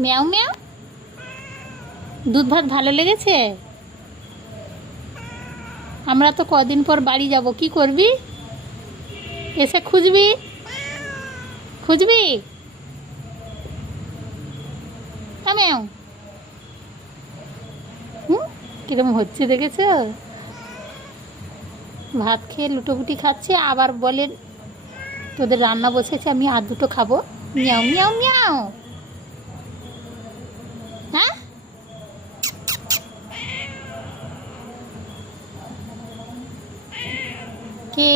ম্যাও ম্যাও। দুধ ভাত ভালো লেগেছে? আমরা তো কদিন পর বাড়ি যাব, কি করবি? এসে খুঁজবি? খুঁজবি? ম্যাও। হুম, কিরম হচ্ছে দেখেছো? ভাত খেয়ে লুটোপুটি খাচ্ছে, আবার বলে তোদের রান্না বসেছে, আমি আর দুটো খাবো। মিয়াও মিয়াও মিয়াও। হ্যাঁ, কে?